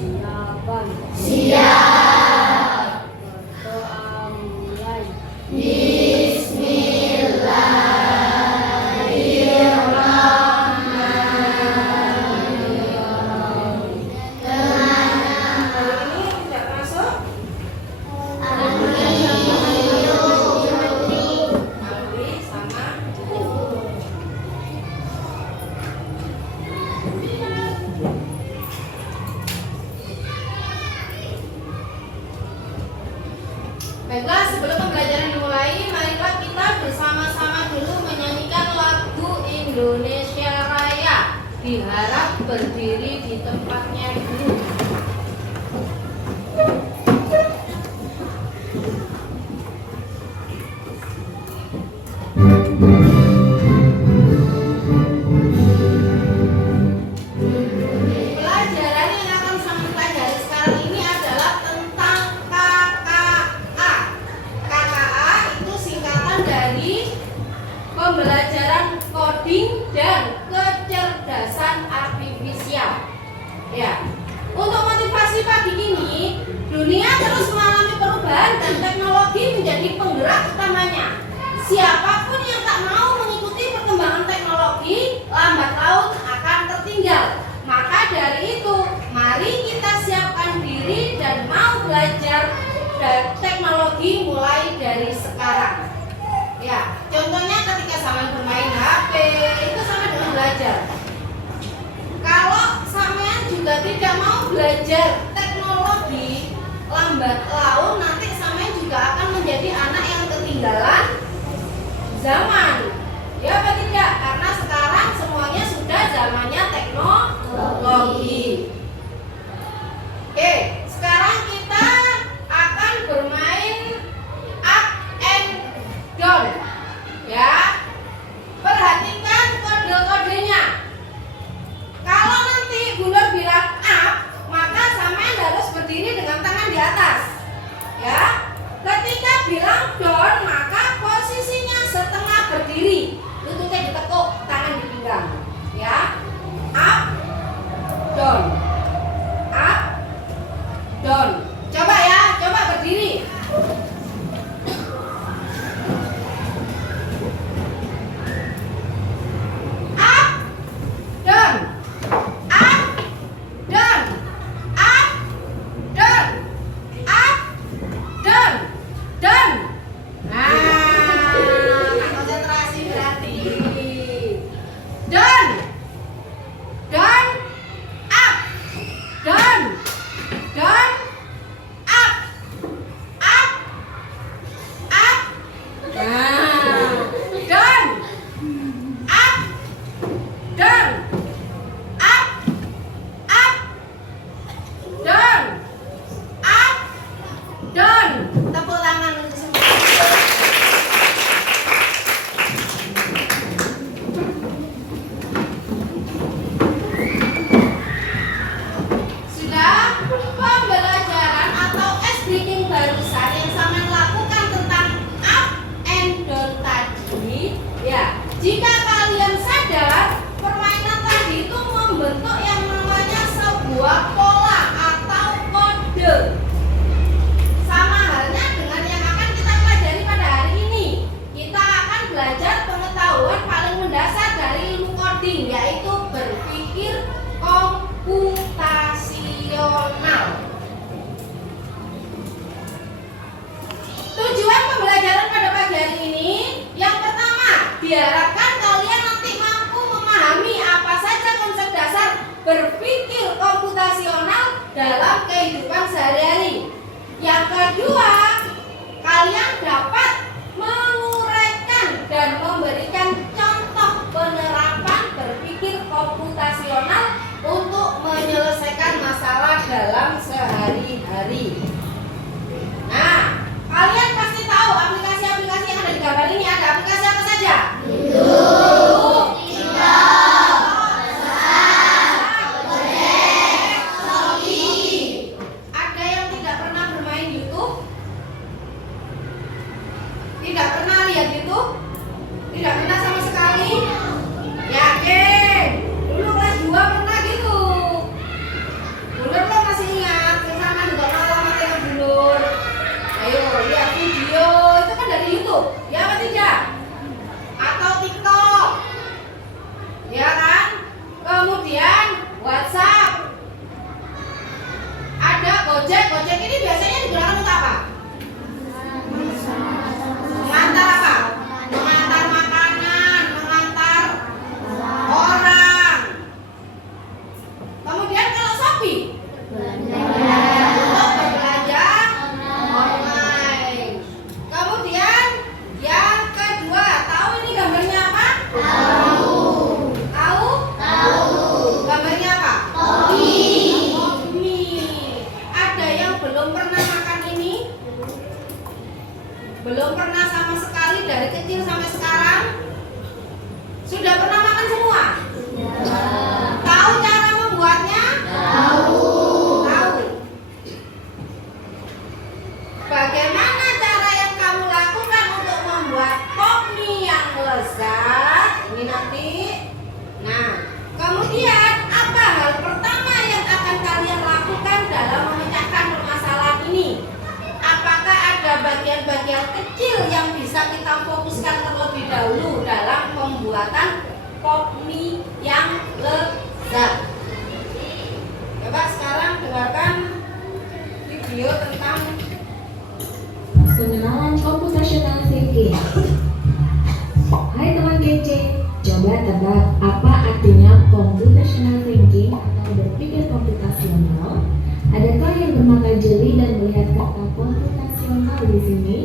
Persiapan. Siap. Berdoa mulai. Bismillahirrahmanirrahim. Hari ini tidak masuk. Amri sama Baiklah, sebelum pembelajaran dimulai, marilah kita bersama-sama dulu menyanyikan lagu Indonesia Raya. Diharap berdiri di tempatnya dulu. Pelajaran yang akan kami pelajari sekarang ini adalah tentang KKA. KKA itu singkatan dari pembelajaran coding dan kecerdasan artifisial. Ya. Untuk motivasi pagi ini, dunia terus mengalami perubahan dan teknologi menjadi penggerak utamanya. Siapapun yang tak mau mengikuti perkembangan teknologi, lambat laun akan tertinggal. Maka dari itu, mari kita siapkan diri dan mau belajar teknologi mulai dari sekarang. Ya, contohnya ketika zaman bermain HP, itu sama dengan belajar. Kalau sampean juga tidak mau belajar teknologi, lambat laun nanti sampean juga akan menjadi anak yang ketinggalan zaman. Ya apa tidak? Karena sekarang semuanya sudah zamannya teknologi. Oke, sekarang kita akan bermain up and down. Ya. Perhatikan kode-kodenya. Kalau nanti Bunda bilang up, maka sampean harus berdiri dengan tangan di atas. Ya. Ketika bilang down, maka posisinya setengah berdiri, lututnya ditekuk, tangan di pinggang. Ya. Up, down. Up, down. Coba ya, coba berdiri. Up, down. Up, down. Up, down. Up, down. Down. Nah, konsentrasi berarti. Down. Down. Up. Down. Down. Up. Up. Up. Nah. Down. Up. Down. Up. Up. Down. Up. Down. Tepuk tangan untuk semua. Sudah pembelajaran atau ice breaking barusan yang sama lakukan tentang up and down tadi. Ya, jika kalian sadar, permainan tadi itu membentuk yang namanya sebuah pola atau kode. Sama halnya dengan yang akan kita pelajari pada hari ini. Kita akan belajar pengetahuan paling mendasar dari ilmu coding, yaitu berpikir komputasional. Tujuan pembelajaran pada pagi hari ini, yang pertama, diharapkan kalian nanti mampu memahami apa saja konsep dasar berpikir komputasional dalam kehidupan sehari-hari. Yang kedua, kalian dapat menguraikan dan memberikan contoh penerapan berpikir komputasional untuk menyelesaikan masalah dalam sehari-hari. Nah, kalian pasti tahu aplikasi-aplikasi yang ada di gambar ini. Ada aplikasi apa saja? YouTube, TikTok, Ada yang tidak pernah bermain YouTube? Tidak pernah lihat YouTube? Tidak pernah sama sekali? Yakin? Dulu kelas 2 pernah gitu. Bener lo masih bagian-bagian kecil yang bisa kita fokuskan terlebih dahulu dalam pembuatan pop mie yang lezat. Coba sekarang dengarkan video tentang pengenalan computational thinking. Hai teman kece, coba tebak apa artinya computational thinking atau berpikir komputasional? Adakah yang bermata jeli dan melihat kata komputasional di sini?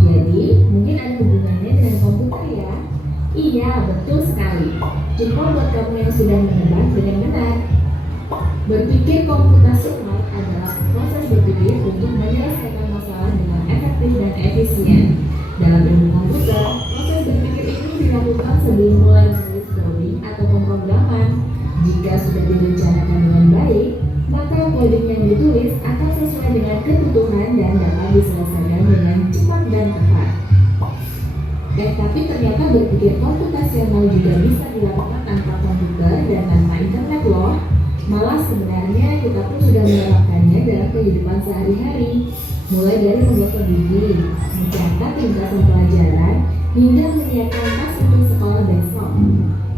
Jadi mungkin ada hubungannya dengan komputer ya? Iya, betul sekali. Jempol buat kamu yang sudah menebak dengan benar. Berpikir komputasional adalah proses berpikir untuk menyelesaikan masalah dengan efektif dan efisien. Dalam ilmu komputer, proses berpikir ini dilakukan sebelum mulai menulis coding atau pemrograman. Jika sudah direncanakan dengan baik, maka coding yang ditulis akan sesuai dengan kebutuhan dan dapat diselesaikan dengan cepat dan tepat. Tapi ternyata berpikir komputasional juga bisa dilakukan tanpa komputer dan tanpa internet loh. Malah sebenarnya kita pun sudah menerapkannya dalam kehidupan sehari-hari. Mulai dari menggosok gigi, mencatat ringkasan pelajaran, hingga menyiapkan tas untuk sekolah besok.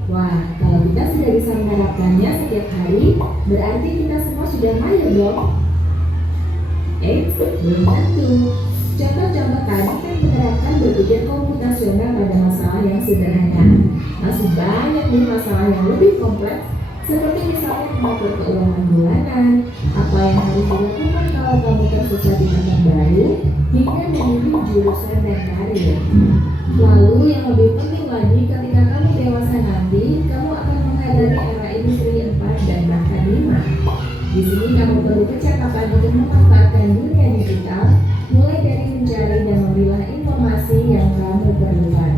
Wah, kalau kita sudah bisa menerapkannya setiap hari, berarti kita semua sudah mahir dong. Belum tentu. Contoh-contoh tadi kan menerapkan berpikir komputasional pada masalah yang sederhana. Masih banyak nih masalah yang lebih kompleks, seperti misalnya mengatur keuangan bulanan, apa yang harus dilakukan kalau kamu tersesat di tempat baru, hingga memilih jurusan dan karir. Lalu yang lebih penting lagi, ketika kamu dewasa nanti, kamu akan menghadapi era industri 4 dan bahkan 5. Di sini kamu perlu kecakapan untuk memanfaatkan dunia digital, mulai dari mencari dan memilah informasi yang kamu perlukan.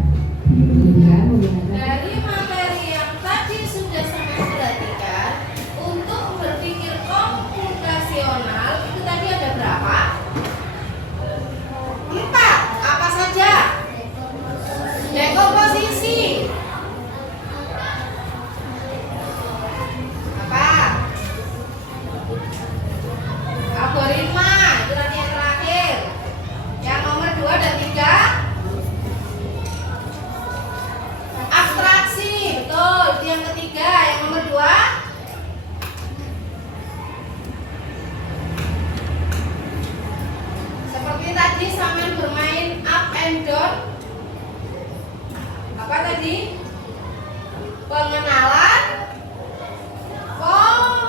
Hingga menggunakan dari materi yang tadi sudah saya perhatikan. Untuk berpikir komputasional itu tadi ada berapa? 4. Apa saja? Dekomposisi. Apa? Algoritma. Itu nanti yang terakhir. Yang nomor 2 dan 3. Abstraksi. Betul. Itu yang ketiga. Yang nomor 2. Seperti tadi sambil bermain up and down. Apa tadi? Pengenalan pola.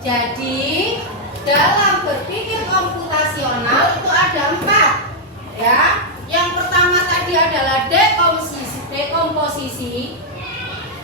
Jadi dalam berpikir komputasional itu ada 4 ya. Yang pertama tadi adalah dekomposisi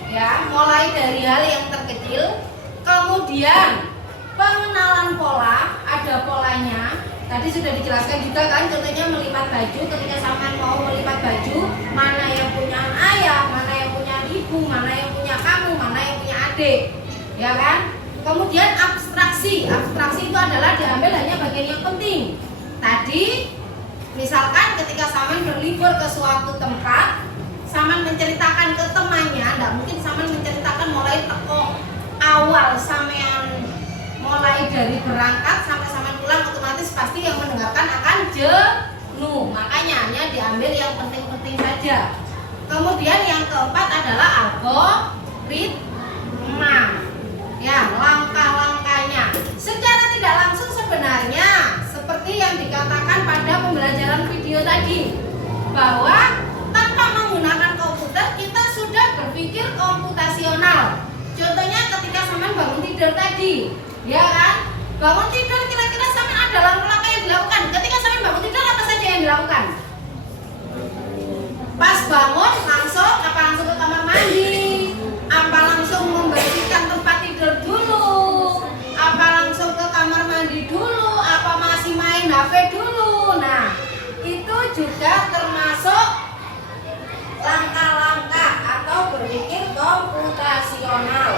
ya, mulai dari hal yang terkecil. Kemudian pengenalan pola, ada polanya. Tadi sudah dijelaskan juga kan, contohnya melipat baju. Ketika sampean mau melipat baju, mana yang punya ayah, mana yang punya ibu, mana yang punya kamu, mana yang punya adik, ya kan? Kemudian abstraksi. Abstraksi itu adalah diambil hanya bagian yang penting. Tadi misalkan ketika sampean berlibur ke suatu tempat, sampean menceritakan ke temannya, tidak mungkin sampean menceritakan mulai teko awal sampean mulai dari berangkat sampai sampean pulang, otomatis pasti yang mendengarkan akan jenuh. Makanya hanya diambil yang penting-penting saja. Kemudian yang keempat adalah algoritma. Ya, langkah-langkahnya. Secara tidak langsung sebenarnya seperti yang dikatakan pada pembelajaran video tadi, bahwa tanpa menggunakan komputer kita sudah berpikir komputasional. Contohnya ketika sampean bangun tidur tadi, ya kan? Bangun tidur kira-kira sampean ada langkah-langkah yang dilakukan. Ketika sampean bangun tidur apa saja yang dilakukan? Pas bangun langsung ke kamar mandi? Apa langsung membersihkan tempat tidur dulu? Apa langsung ke kamar mandi dulu? Apa masih main HP dulu? Nah, itu juga termasuk langkah-langkah atau berpikir komputasional.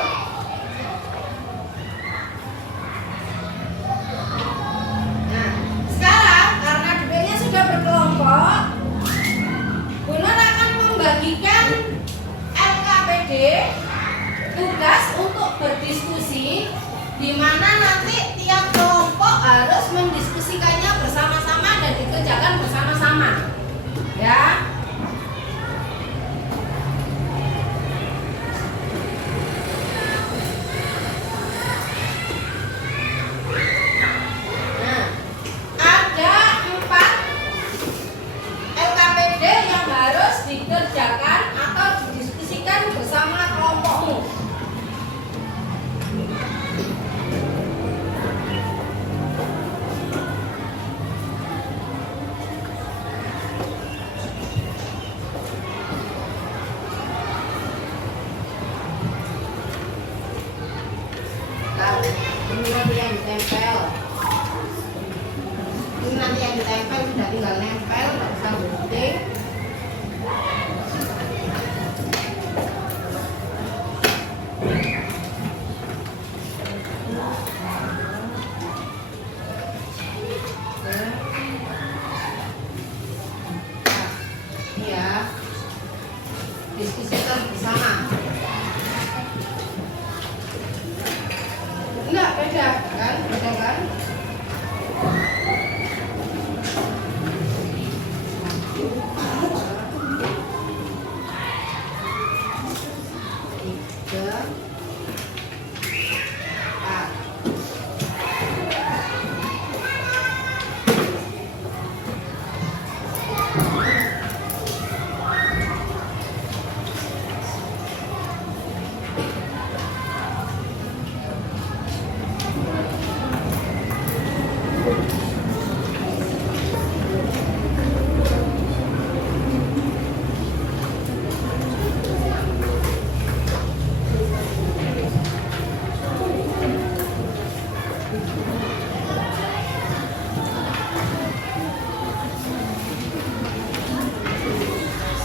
Nah, sekarang karena debatnya sudah berkelompok, Bunur akan membagikan LKPD, tugas untuk berdiskusi, di mana nanti tiap kelompok harus mendiskusikannya bersama dikerjakan bersama-sama. Ya. Nah, ada 4 LKPD yang harus dikerjakan atau didiskusikan bersama kelompokmu. Ini nanti yang ditempel. Ini nanti yang ditempel sudah tinggal nempel, nggak usah gunting. Ini ya, diskusikan bersama. Enggak, beda kan? Beda kan? Tiga, empat.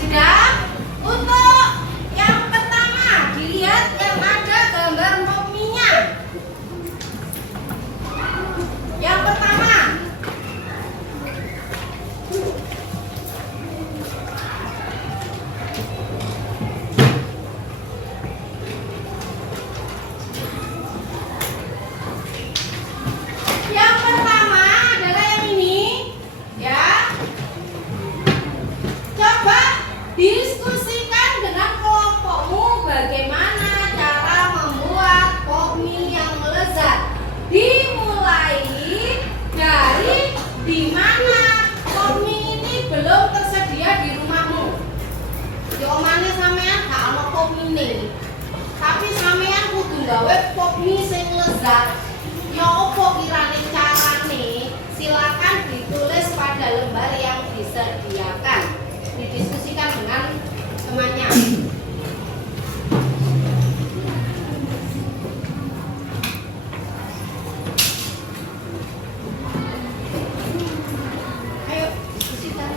Sudah? Untuk yang pertama, dilihat yang ada gambar mominya. Yang pertama, adalah yang ini, ya. Coba diskusikan dengan kelompokmu bagaimana cara membuat pop mie yang lezat. Dimulai dari di mana pop mie ini belum tersedia di rumahmu. Di omane sampean gak ono pop mie, tapi sampean kudu gawe pop mie sing lezat. Ya opo kirane carane? Silakan ditulis pada lembar yang disediakan. Didiskusikan dengan temannya. Ayo diskusikan.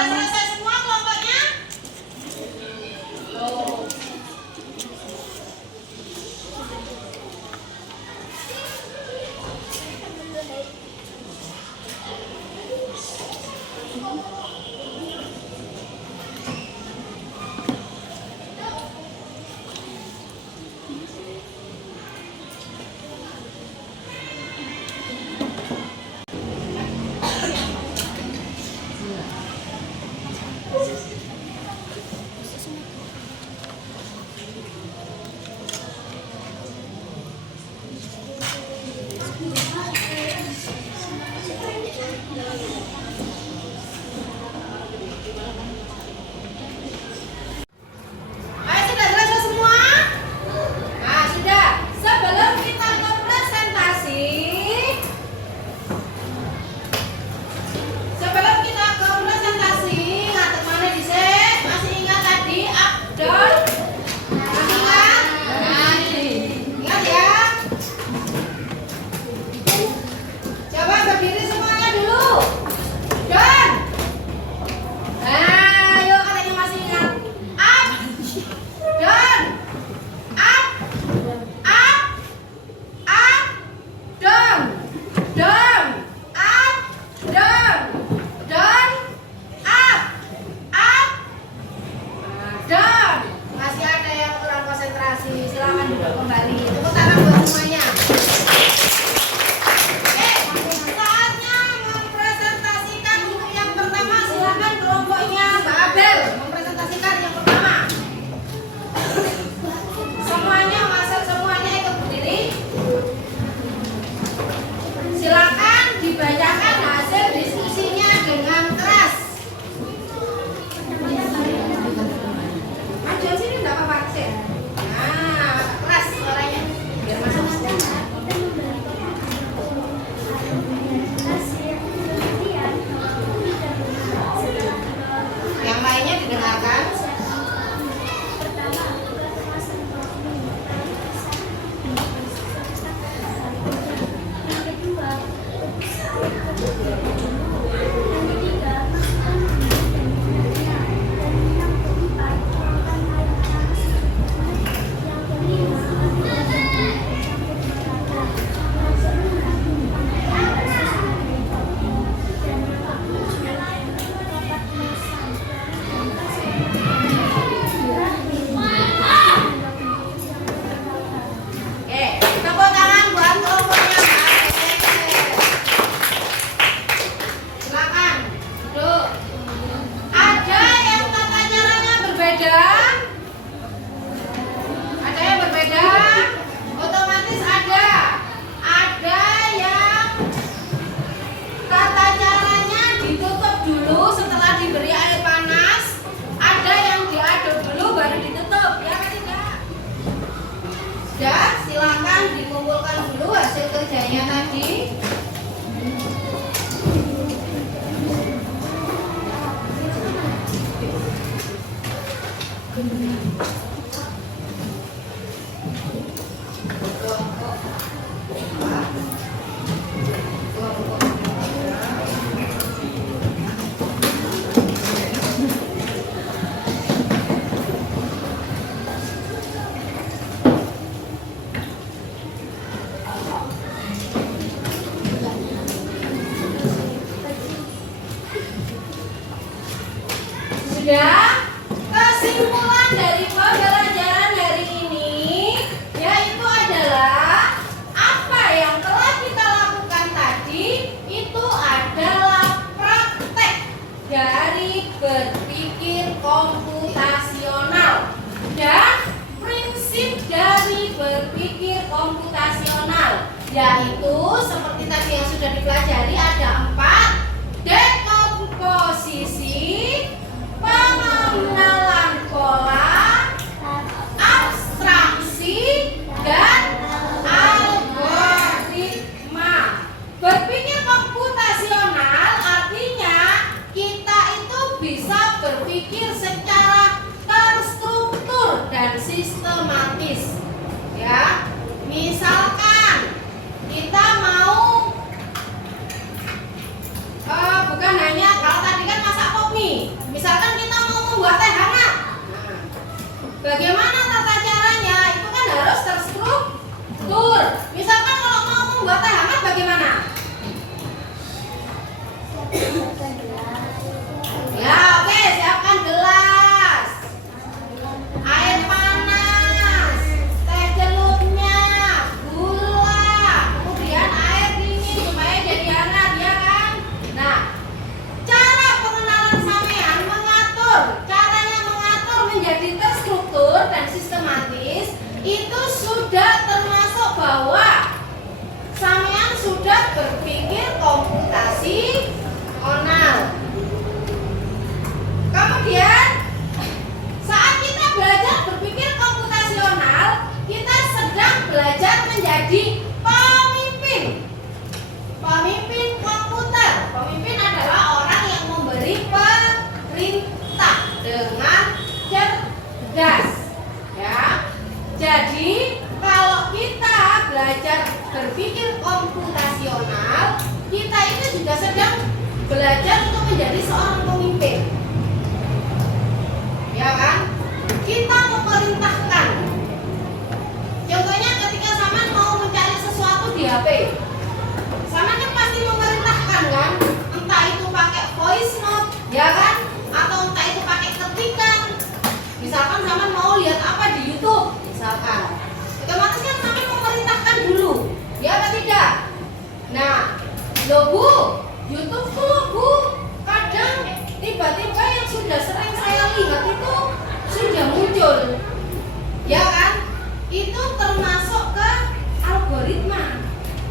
Selesai semua kelompoknya? Tuh. Ayo, sudah selesai semua? Nah, sudah. Sebelum kita ke presentasi, ingat mana di sini? Masih ingat tadi Abdul? Masih ingat? Ingat ya? Coba berdiri semuanya dulu. Dan ayo katanya masih ingat. Up, down, up, up, up, down, down, up, down, down, up, up, down. Masih ada yang kurang konsentrasi, silakan duduk kembali. Tepuk tangan buat semuanya. Saatnya mempresentasikan untuk yang pertama. Silakan kelompoknya Mbak Abel mempresentasikan yang pertama. Semuanya ikut berdiri. Silakan dibacakan hasil diskusinya dengan keras. Maju sini enggak apa-apa sih. Nah, keras suaranya biar masuk. Yang lainnya didengarkan. Oke, tepuk tangan buat kelompoknya Mbak Abel. Silakan duduk. Ada yang tata caranya berbeda? Ada yang berbeda? Otomatis ada. Ada yang tata caranya ditutup dulu setelah diberi air panas. Ada yang diaduk dulu baru ditutup. Ya kan tidak? Sudah, silakan dikumpulkan dulu hasil kerjanya tadi. Sudah, kesimpulan dari pembelajaran hari ini yaitu adalah apa yang telah kita lakukan tadi itu adalah praktek dari berpikir komputasional dan prinsip dari berpikir komputasional, yaitu seperti tadi yang sudah dipelajari ada 4: dekomposisi, pengembangan, bagaimana? Ya, oke, siapkan gelas, air panas, teh celupnya, gula, kemudian air dingin supaya jadi hangat, ya kan? Nah, cara pengenalan sampean caranya mengatur menjadi terstruktur dan sistematis itu sudah termasuk bahwa sampean sudah berpikir komputasional. Kemudian saat kita belajar berpikir komputasional, kita sedang belajar menjadi pemimpin. Pemimpin komputer. Pemimpin adalah orang yang memberi perintah dengan cerdas. Ya. Jadi kalau kita belajar berpikir komputasional, kita itu juga sedang belajar untuk menjadi seorang pemimpin. Ya kan? Kita memerintahkan. Contohnya ketika Saman mau mencari sesuatu di HP, Saman kan pasti memerintahkan kan? Entah itu pakai voice note, ya kan? Atau entah itu pakai ketikan. Misalkan Saman mau lihat apa di YouTube, misalkan. Otomatis kan Saman memerintahkan dulu, ya apa tidak? Nah, loh Bu, YouTube tuh Bu, kadang tiba-tiba yang sudah sering saya lihat itu sudah muncul, ya kan? Itu termasuk ke algoritma.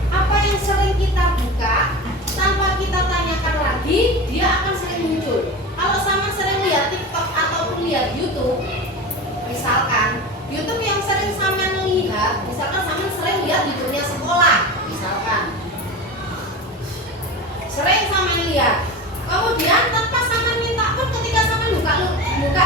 Apa yang sering kita buka tanpa kita tanyakan lagi, dia akan sering muncul. Kalau sama sering lihat TikTok ataupun lihat YouTube, misalkan YouTube yang sering sama lihat, misalkan sama sering lihat YouTube-nya sekolah, misalkan sering sama lihat. Kemudian tanpa sama minta pun ketika sama buka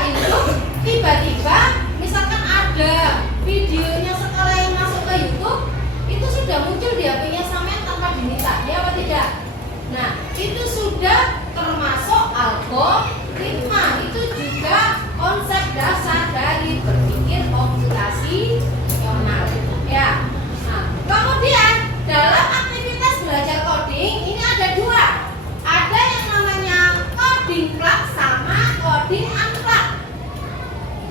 YouTube, tiba-tiba misalkan ada videonya sekolah yang masuk ke YouTube, itu sudah muncul di HP-nya sama tanpa diminta, ya apa tidak? Nah, itu sudah termasuk algoritma. Itu juga konsep dasar dari berpikir komputasional. Ya. Nah, kemudian dalam aktivitas belajar coding ini ada dua. Ada yang namanya coding plug sama coding unplug.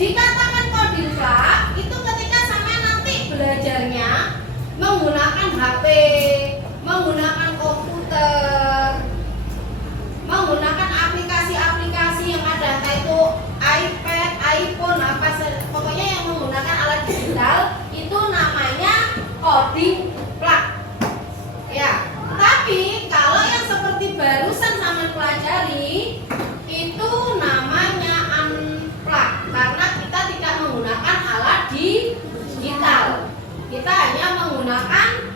Dikatakan coding plug itu ketika sampai nanti belajarnya menggunakan HP, menggunakan komputer, menggunakan aplikasi-aplikasi yang ada, entah itu iPad, iPhone, pokoknya yang menggunakan alat digital, itu namanya coding plug. Ya, tapi kalau yang seperti barusan sama pelajari itu namanya unplug, karena kita tidak menggunakan alat digital. Kita hanya menggunakan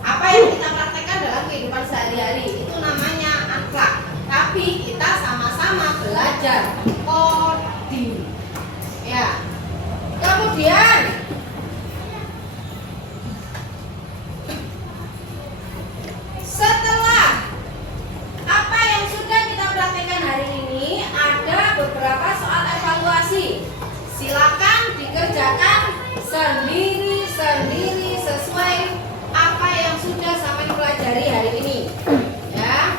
apa yang kita praktekkan dalam kehidupan sehari-hari, itu namanya unplug. Tapi kita sama-sama belajar coding. Ya. Kemudian setelah apa yang sudah kita praktekkan hari ini, ada beberapa soal evaluasi. Silakan dikerjakan sendiri-sendiri sesuai apa yang sudah sampai pelajari hari ini. Ya.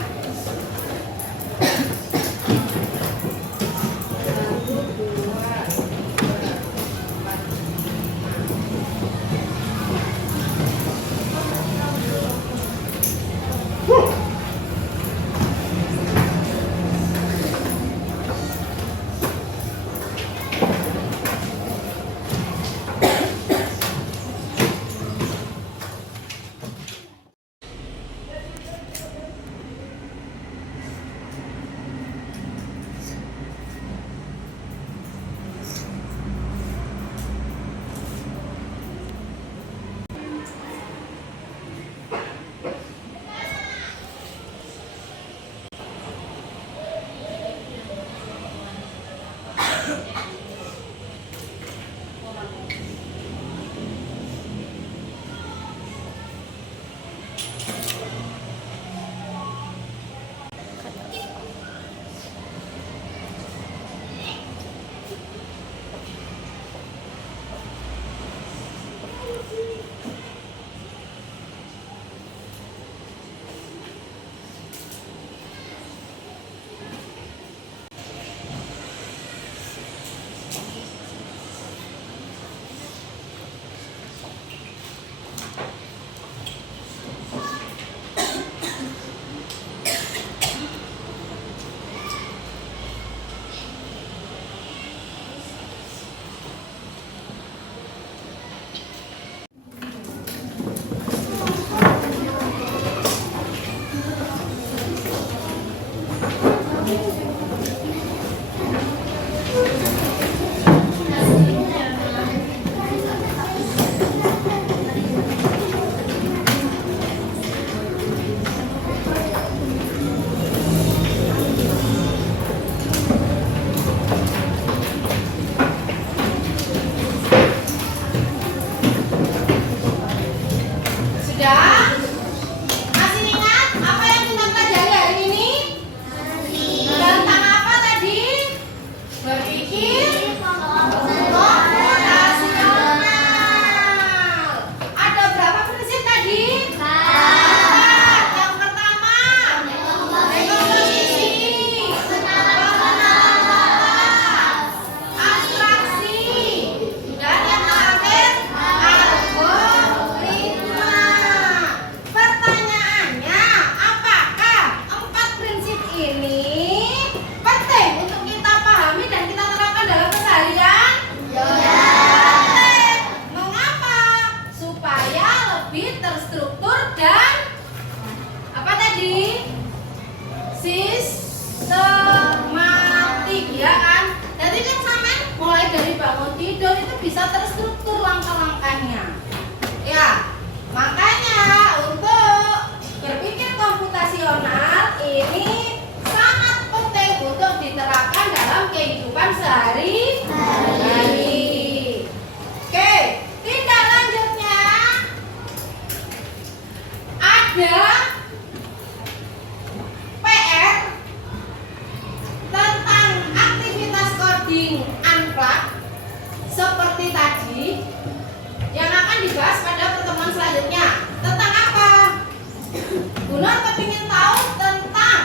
Gunur kepingin tahu tentang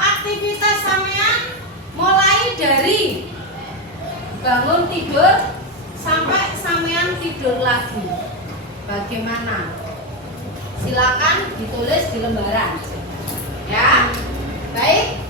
aktivitas sampean mulai dari bangun tidur sampai sampean tidur lagi. Bagaimana? Silakan ditulis di lembaran. Ya. Baik.